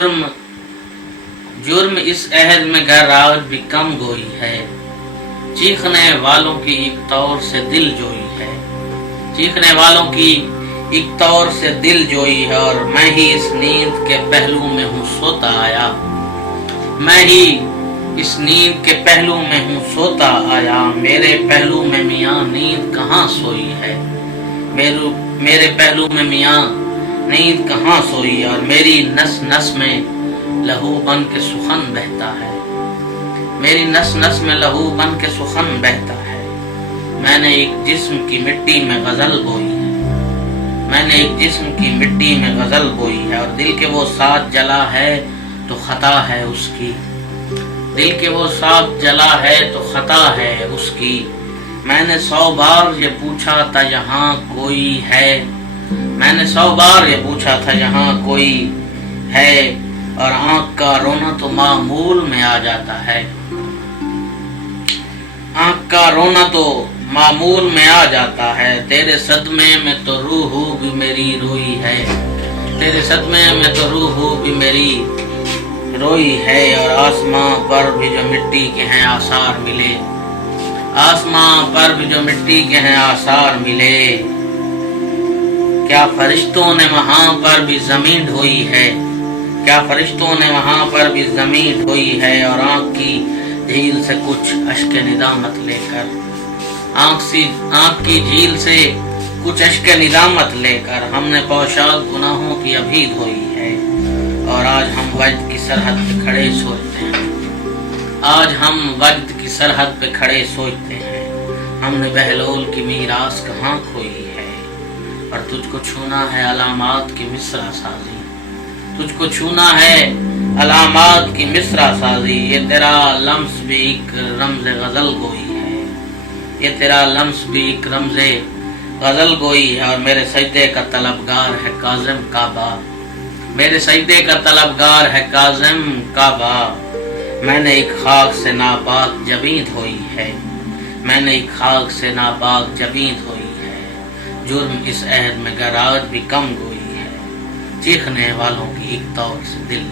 जुर्म जुर्म इस अहद में गर आज भी कम गोई है। चीखने वालों की एक तौर से दिल जोई है। चीखने वालों की एक तौर से दिल जोई है। और मैं ही इस नींद के पहलू में हूँ सोता आया। मैं ही इस नींद के पहलू में हूँ सोता आया। मेरे पहलू में मियाँ नींद कहाँ सोई है। मेरे पहलू में मियाँ नींद कहाँ सोई। और मेरी नस नस में लहू बन के सुखन बहता है। मेरी नस नस में लहू बन के सुखन बहता है। मैंने एक जिस्म की मिट्टी में गजल बोई है। मैंने एक जिस्म की मिट्टी में गजल बोई है। और दिल के वो साथ जला है तो खता है उसकी। दिल के वो साथ जला है तो खता है उसकी। मैंने 100 बार ये पूछा था यहाँ कोई है। मैंने 100 बार ये पूछा था यहाँ कोई है। और आँख का रोना तो मामूल में आ जाता है। आँख का रोना तो मामूल में आ जाता है। तेरे सदमे में तो रूह भी मेरी रोई है। तेरे सदमे में तो रूह भी मेरी रोई है। और आसमां पर भी जो मिट्टी के हैं आसार मिले। आसमां पर भी जो मिट्टी के हैं आसार मिले। क्या फरिश्तों ने वहां पर भी जमीन ढोई है। क्या फरिश्तों ने वहां पर भी जमीन ढोई है। और आँख की झील से कुछ अश्क निदामत लेकर। आँख की झील से कुछ अश्क निदामत लेकर हमने पौशाक गुनाहों की अभी धोई है। और आज हम वजद की सरहद पे खड़े सोचते हैं। आज हम वजद की सरहद पे खड़े सोचते हैं। हमने बहलोल की मीरास कहाँ खोई है। और तुझको छूना है अलामात की मिसरा साजी। तुझको छूना है अलामात की मिसरा साजी। ये तेरा लम्स भी एक रमज़े गजल गोई है। ये तेरा लम्स भी एक रमज़े गजल गोई है। और मेरे सजदे का तलबगार है काज़िम काबा। मेरे सजदे का तलबगार है काज़िम काबा। मैंने एक खाक से नापाक जबीं धोई है। मैंने एक खाक से नापाक जबीं धोई है। जुर्म इस अहद में गर आज भी कम गोई है। चीखने वालों की एक तौर से दिल